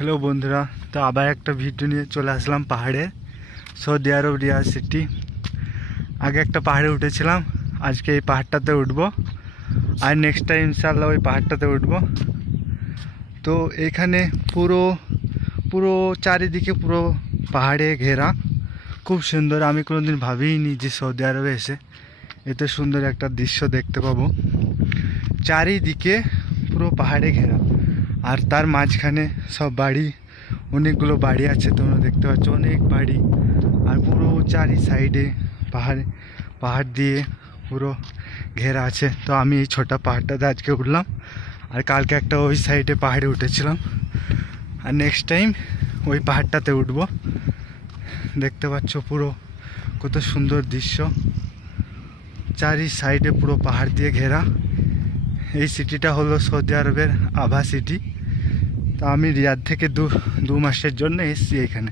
Hello বন্ধুরা, তো আবার একটা ভিডিও নিয়ে চলে আসলাম পাহাড়ে। সৌদি আরব রিয়াদ সিটি। আগে একটা পাহাড়ে উঠেছিলাম, আজকে এই পাহাড়টাতে উঠবো। আর নেক্সট টাইম ইনশাআল্লাহ ওই পাহাড়টাতে উঠবো। তো এখানে পুরো পুরো চারিদিকে পুরো পাহাড়ে ঘেরা, খুব সুন্দর। আমি কোনোদিন ভাবিনি যে সৌদি আরবে এসে এত সুন্দর একটা দৃশ্য দেখতে পাবো। চারিদিকে পুরো পাহাড়ে ঘেরা, আর তার মাঝখানে সব বাড়ি, অনেকগুলো বাড়ি আছে, তোমরা দেখতে পাচ্ছ অনেক বাড়ি। আর পুরো চারি সাইডে পাহাড় দিয়ে পুরো ঘেরা আছে। তো আমি এই ছোটা পাহাড়টাতে আজকে উঠলাম, আর কালকে একটা ওই সাইডে পাহাড়ে উঠেছিলাম, আর নেক্সট টাইম ওই পাহাড়টাতে উঠবো। দেখতে পাচ্ছ পুরো কত সুন্দর দৃশ্য, চারি সাইডে পুরো পাহাড় দিয়ে ঘেরা। এই সিটিটা হলো সৌদি আরবের আভা সিটি। তো আমি রিয়াদ থেকে দু মাসের জন্য এসেছি এখানে।